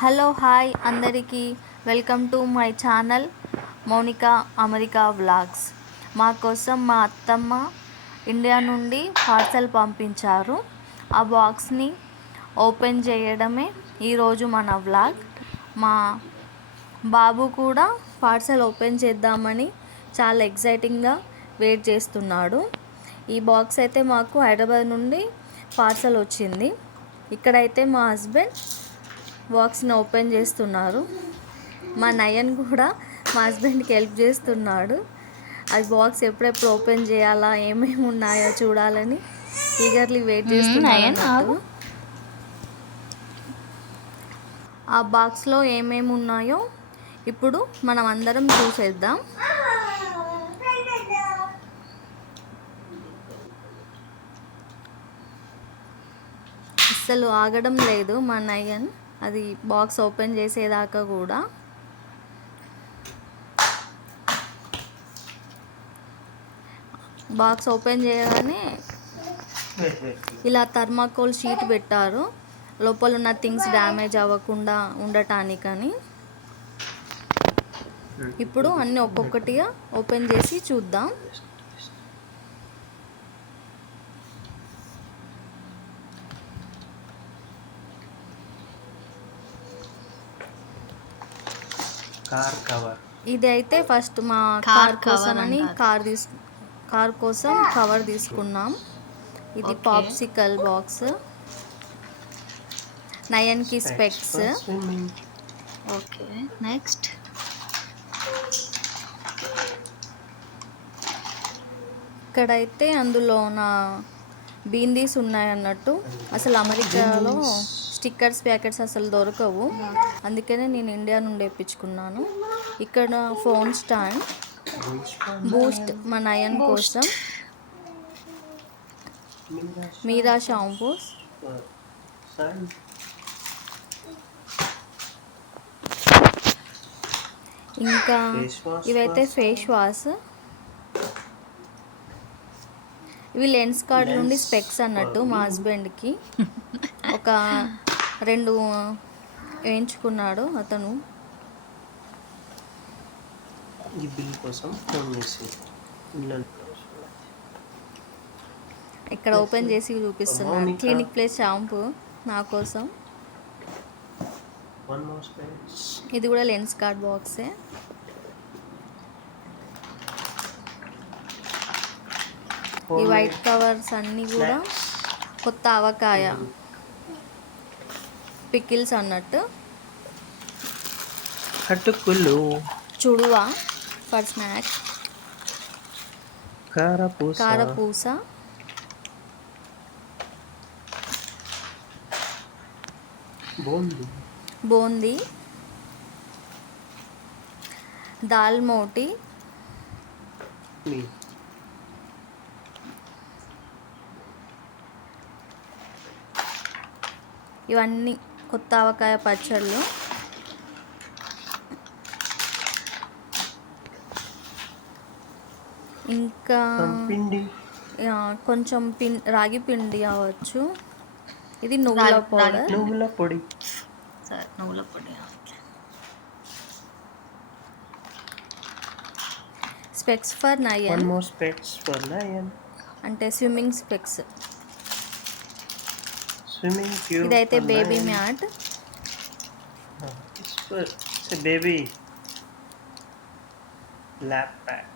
Hello hi అందరికీ welcome to my channel Mounika America vlogs. మా కోసం మా అత్తమ్మ ఇండియా నుండి పార్సల్ పంపించారు. ఆ బాక్స్ని ఓపెన్ చేయడమే ఈరోజు మన వ్లాగ్. మా బాబు కూడా పార్సల్ ఓపెన్ చేద్దామని చాలా ఎక్సైటింగ్గా వెయిట్ చేస్తున్నాడు. ఈ బాక్స్ అయితే మాకు హైదరాబాద్ నుండి పార్సల్ వచ్చింది. ఇక్కడైతే మా హస్బెండ్ బాక్స్ని ఓపెన్ చేస్తున్నారు. మా నయన్ కూడా మా హస్బెండ్కి హెల్ప్ చేస్తున్నాడు. అది బాక్స్ ఎప్పుడెప్పుడు ఓపెన్ చేయాలా, ఏమేమి ఉన్నాయో చూడాలని ఈగర్లీ వెయిట్ చేస్తున్నాడు. ఆ బాక్స్లో ఏమేమి ఉన్నాయో ఇప్పుడు మనం అందరం చూసేద్దాం. అస్సలు ఆగడం లేదు మా నయన్, అది బాక్స్ ఓపెన్ చేసేదాకా కూడా. బాక్స్ ఓపెన్ చేయగానే ఇలా థర్మాకోల్ షీట్ పెట్టారు, లోపల ఉన్న థింగ్స్ డ్యామేజ్ అవ్వకుండా ఉండటానికని. ఇప్పుడు అన్నీ ఒక్కొక్కటిగా ఓపెన్ చేసి చూద్దాం. ఇది అయితే ఫస్ట్ మా కార్ కోసమని కార్ కోసం కవర్ తీసుకున్నాం. ఇది పాప్సికల్ బాక్స్, నయన్కి స్పెక్స్. ఓకే, నెక్స్ట్ ఇక్కడైతే అందులో నా బీందీస్ ఉన్నాయన్నట్టు. అసలు అమెరికాలో స్టిక్కర్స్ ప్యాకెట్స్ అసలు దొరకవు, అందుకనే నేను ఇండియా నుండి తెప్పించుకున్నాను. ఇక్కడ ఫోన్ స్టాండ్, బూస్ట్ మా నయన్ కోసం, మీరా షాంపూస్, ఇంకా ఇవైతే ఫేస్ వాష్. ఇవి లెన్స్ కార్డ్ నుండి స్పెక్స్ అన్నట్టు మా హస్బెండ్కి. ఒక 2 వేయించుకున్నాడు అతను. ఇక్కడ ఓపెన్ చేసి చూపిస్తున్నాను. క్లినిక్ ప్లస్ షాంపూ నా కోసం. ఇది కూడా లెన్స్ కార్డ్ బాక్సే. ఈ వైట్ కవర్స్ అన్నీ కూడా కొత్త ఆవకాయ పికిల్స్ అన్నట్టు. చుడువా ఫర్ స్నాక్స్, కారపూస, బూందీ, దాల్ మోటి, ఇవన్నీ కొత్త ఆవకాయ పచ్చళ్ళు. ఇంకా కొంచెం రాగి పిండి అవ్వచ్చు. ఇది నువ్వుల పొడి. స్పెక్స్ ఫర్ నయన్, అంటే స్విమ్మింగ్ స్పెక్స్. ఇదైతే baby mat, baby lap pad.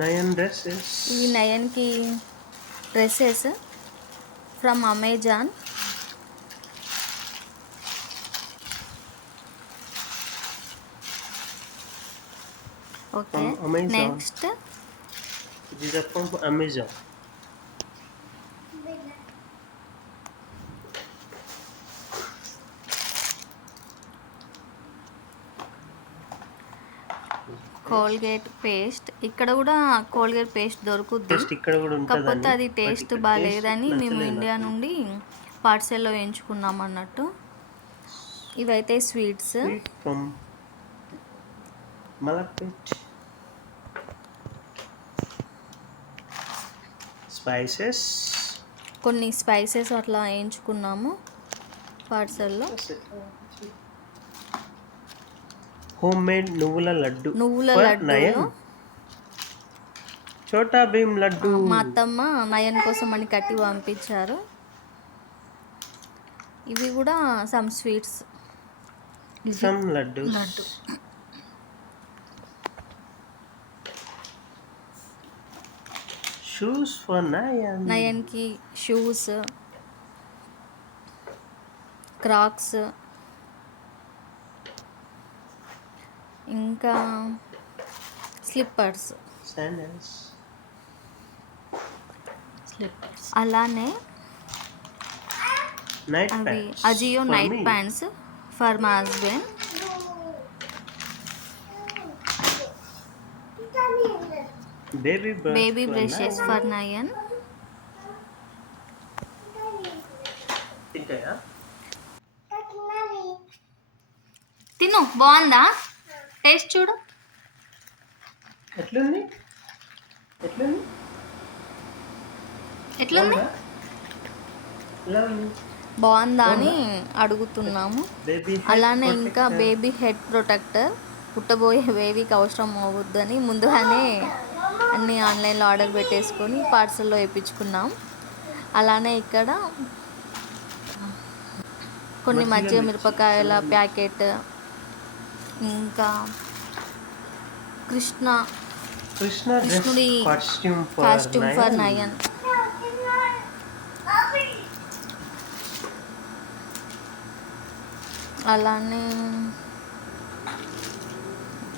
Nayan dresses, ఇవి నయన్కి dresses from Amazon. Okay, next These are from Amazon. Colgate paste. ఇక్కడ కూడా కోల్గేట్ పేస్ట్ దొరుకుద్ది, కాకపోతే అది టేస్ట్ బాగాలేదని మేము ఇండియా నుండి పార్సెల్లో వేయించుకున్నాం అన్నట్టు. ఇవైతే స్వీట్స్, స్పైసెస్, కొన్ని స్పైసెస్ అట్లా వేయించుకున్నాము పార్సల్లో. హోమ్ మేడ్ నువ్వుల లడ్డు నువ్వుల for లడ్డూలు నయన్. చోటా భీమ్ లడ్డు. మా అత్తమ్మ నయన్ కోసం అని కట్టి పంపించారు. ఇవి కూడా some sweets. Some laddu. Laddu. Shoes for Nayan. నయన్కి షూస్, క్రాక్స్, ఇంకా స్లిప్పర్స్. శాండల్స్. స్లిప్పర్స్. అలానే నైట్ అవి pants Ajio for night me. Pants for my husband. Baby baby brushes for Nayan. తింటాయా? తిను, బాగుందా? టేస్ట్ చూడు. ఎట్లుంది? ఎట్లుంది? ఎట్లుంది? బాగుందా? ఎలా ఉంది? బాగుందా అని అడుగుతున్నాము. బేబీ అలానే ఇంకా బేబీ హెడ్ ప్రొటెక్టర్ పుట్టబోయే బేబీకి అవసరం అవ్వద్దని ముందుగానే అన్నీ ఆన్లైన్లో ఆర్డర్ పెట్టేసుకొని పార్సల్లో వేయించుకున్నాం. అలానే ఇక్కడ కొన్ని మజ్జిగ మిరపకాయల ప్యాకెట్, ఇంకా కృష్ణుడి కాస్ట్యూమ్ ఫర్ నయన్. అలానే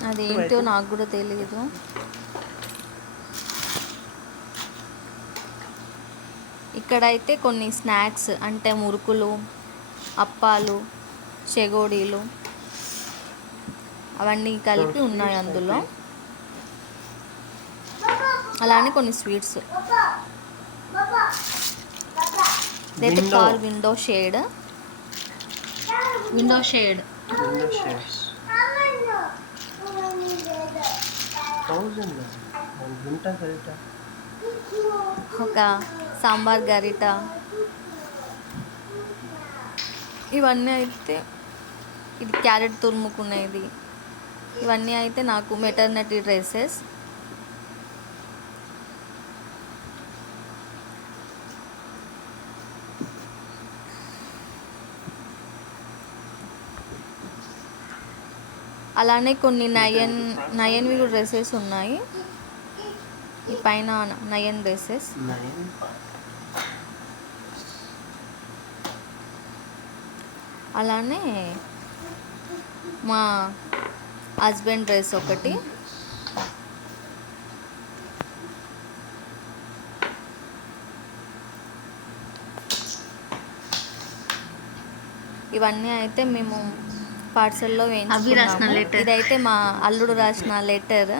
అదేంటో నాకు కూడా తెలియదు. ఇక్కడైతే కొన్ని స్నాక్స్ అంటే మురుకులు, అప్పాలు, చెగోడీలు అవన్నీ కలిపి ఉన్నాయి అందులో. అలానే కొన్ని స్వీట్స్. ఇదైతే car window shade. Window shade. Window shades 1000 గుంట గరిట. ఒక సాంబార్ గరిట. ఇవన్నీ అయితే ఇది క్యారెట్ తురుముకునేది. ఇవన్నీ అయితే నాకు మెటర్నిటీ డ్రెస్సెస్. అలానే కొన్ని నయన్వి కూడా డ్రెస్సెస్ ఉన్నాయి. ఈ పైన నయన్ డ్రెస్సెస్. అలానే మా హస్బెండ్ డ్రెస్ ఒకటి. ఇవన్నీ అయితే మేము పార్సల్లో వేయించుకున్నాము. ఇదైతే మా అల్లుడు రాసిన లెటర్.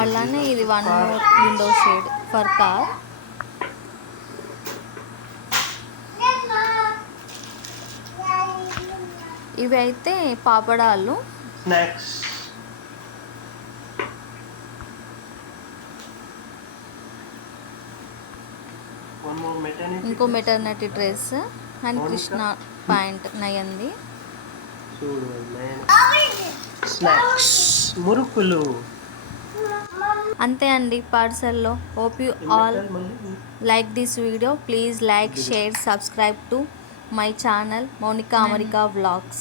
అలానే ఇది 1 more window shade for car. ఇవి అయితే పాపడాలు. స్నాక్స్. ఇంకో maternity dress and Krishna pant నయంది. చూడు స్నాక్స్, మురుకులు. అంతే అండి పార్సల్లో. Hope you all like this video. Please like, share, subscribe to my channel Monica America Vlogs.